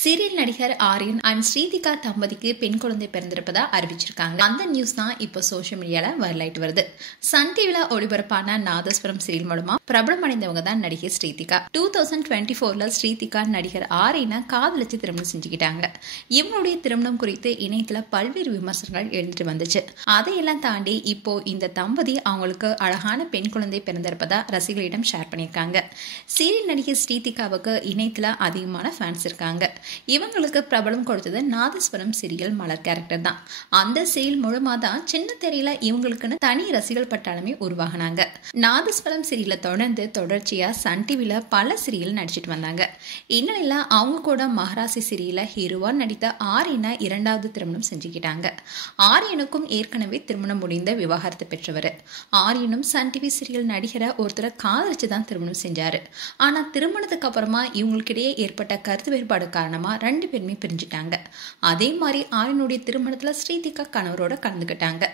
Serial நடிகர் Aryan and ஸ்ரீதிகா தம்பதிக்கு பெண் குழந்தை பிறந்திருப்பதா அறிவிச்சிருக்காங்க. அந்த நியூஸ் தான் இப்போ சோசியல் மீடியால வைரலாயிட்டு வருது. சன் டிவில ஒளிபரப்பான நாதஸ்வரம் சீரியல் மூலமா பிரபலமடைந்தவங்க தான் நடிகை ஸ்ரீதிகா. 2024ல ஸ்ரீதிகா நடிகர் ஆரியனை காதலிச்சு திருமணம் செஞ்சுக்கிட்டாங்க. இவங்களுடைய திருமணம் குறித்து இணையத்துல பல்வேறு விமர்சனங்கள் எழுந்துட்டு வந்துச்சு. அதையெல்லாம் தாண்டி இப்போ இந்த தம்பதி அவங்களுக்கு அழகான பெண் குழந்தை பிறந்திருப்பதா ரசிகர்களிடம் ஷேர் பண்ணியிருக்காங்க. சீரியல் நடிகை ஸ்ரீதிகாவுக்கு இணையத்துல அதிகமான ஃபேன்ஸ் இருக்காங்க. இவங்களுக்கு பிரபலம் கொடுத்தது நாதஸ்வரம் சீரியல் மலர் கேரக்டர் தான். அந்த சீரியல் மூலமா தான் சின்ன திரையில இவங்களுக்குன்னு தனி ரசிகர்கள் பட்டாளமே உருவாகினாங்க. நாதஸ்வரம் சீரியலை தொடர்ந்து தொடர்ச்சியா சன் டிவில பல சீரியல் நடிச்சிட்டு வந்தாங்க. இந்நிலையில அவங்க கூட மகராசி சீரியல்ல ஹீரோவா நடித்த ஆரியனை இரண்டாவது திருமணம் செஞ்சுக்கிட்டாங்க. ஆரியனுக்கும் ஏற்கனவே திருமணம் முடிந்த விவாகரத்து பெற்றவர். ஆரியனும் சன் டிவி சீரியல் நடிகரை ஒருத்தரை காதலிச்சு தான் திருமணம் செஞ்சாரு. ஆனா திருமணத்துக்கு அப்புறமா இவங்களுக்கிடையே ஏற்பட்ட கருத்து வேறுபாடு காரணமா ரெண்டு பேருமே பிரிஞ்சுட்டாங்க. அதே மாதிரி ஆரியனுடைய திருமணத்துல ஸ்ரீதிகா கணவரோட கலந்துக்கிட்டாங்க.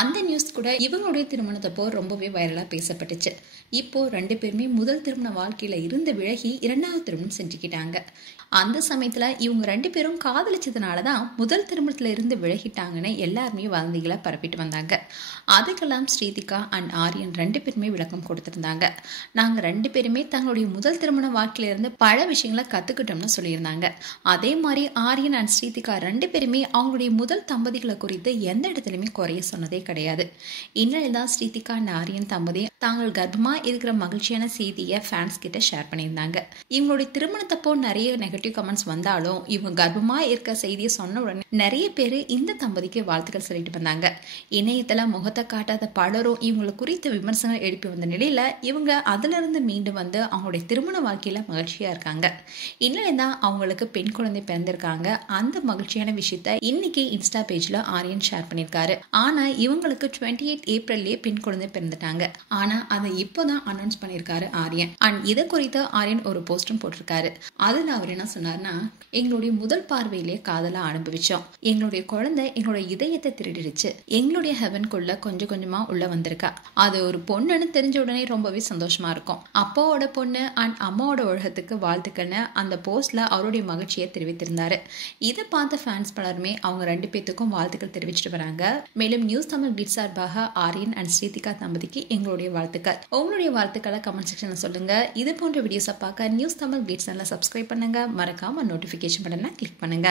அந்த நியூஸ் கூட இவங்களுடைய திருமணத்தப்போ ரொம்பவே வைரலா பேசப்பட்டுச்சு. இப்போ ரெண்டு பேருமே முதல் திருமண வாழ்க்கையில இருந்து விலகி இரண்டாவது திருமணம் செஞ்சுக்கிட்டாங்க. அந்த சமயத்துல இவங்க ரெண்டு பேரும் காதலிச்சதுனாலதான் முதல் திருமணத்துல இருந்து விலகிட்டாங்கன்னு எல்லாருமே வதந்திகளை பரப்பிட்டு வந்தாங்க. அதுக்கெல்லாம் ஸ்ரீதிகா அண்ட் ஆரியன் ரெண்டு பேருமே விளக்கம் கொடுத்திருந்தாங்க. நாங்க ரெண்டு பேருமே தங்களுடைய முதல் திருமண வாழ்க்கையில இருந்து பல விஷயங்களை கத்துக்கிட்டோம்னு சொல்லியிருந்தாங்க. அதே மாதிரி ஆரியன் அண்ட் ஸ்ரீதிகா ரெண்டு பேருமே அவங்களுடைய முதல் தம்பதிகளை குறித்து எந்த இடத்துலயுமே குறைய சொன்னதே கிடையாது. இந்நிலையில்தான் ஸ்ரீதிகா அண்ட் ஆரியன் தம்பதி தாங்கள் கர்ப்பமா இருக்கிற மகிழ்ச்சியான செய்தியை ஃபேன்ஸ் கிட்ட ஷேர் பண்ணியிருந்தாங்க. இவங்களுடைய திருமணத்தப்போ நிறைய நெகட்டிவ் கமெண்ட்ஸ் வந்தாலும் இவங்க கர்ப்பமா இருக்க செய்தியை சொன்ன உடனே நிறைய பேர் இந்த தம்பதிக்கு வாழ்த்துக்கள் சொல்லிட்டு வந்தாங்க. இணையத்துல முகத்தை காட்டாத பலரும் இவங்களை குறித்த விமர்சனங்கள் எழுப்பி வந்த நிலையில இவங்க அதுல இருந்து மீண்டு வந்து அவங்களுடைய திருமண வாழ்க்கையில மகிழ்ச்சியா இருக்காங்க. இந்நிலைதான் அவங்களுக்கு பெண் குழந்தை பிறந்திருக்காங்க. அந்த மகிழ்ச்சியான விஷயத்த இன்னைக்கு இன்ஸ்டா பேஜ்ல ஆரியன் ஷேர் பண்ணிருக்காரு. ஆனா இவங்களுக்கு 28 ஏப்ரல்லே பெண் குழந்தை பிறந்துட்டாங்க. ஆனா அதை இப்போதான் அனௌன்ஸ் பண்ணிருக்காரு ஆரியன். அண்ட் இதை குறித்து ஆரியன் ஒரு போஸ்டும் போட்டிருக்காரு. அதுல அவர் என்ன சொன்னார்னா, எங்களுடைய முதல் பார்வையிலே காதலா அனுபவிச்சோம். எங்களுடைய குழந்தை எங்களுடைய இதயத்தை திருடிடுச்சு. எங்களுடைய ஹெவன்குள்ள கொஞ்சம் கொஞ்சமா உள்ள வந்திருக்கா. அது ஒரு பொண்ணுன்னு தெரிஞ்ச உடனே ரொம்பவே சந்தோஷமா இருக்கும். அப்பாவோட பொண்ணு அண்ட் அம்மாவோட உலகத்துக்கு வாழ்த்துக்கள்னு அந்த போஸ்ட்ல அவருடைய மகிழ்ச்சியை தெரிவித்திருந்தாரு. இதை பார்த்த ஃபேன்ஸ் பலருமே அவங்க ரெண்டு பேத்துக்கும் வாழ்த்துக்கள் தெரிவிச்சிட்டு வராங்க. மேலும் நியூஸ் தமிழ் கிட்ஸ் சார்பாக ஆரியன் அண்ட் ஸ்ரீதிகா தம்பதிக்கு எங்களுடைய வாழ்த்துக்கள். உங்களுடைய வாழ்த்துக்களை கமெண்ட் செக்ஷன்ல சொல்லுங்க. இது போன்ற வீடியோஸை பார்க்க நியூஸ் தமிழ் கிட்ஸ் சேனலை சப்ஸ்கிரைப் பண்ணுங்க. மறக்காம நோட்டிபிகேஷன் பட்டனை கிளிக் பண்ணுங்க.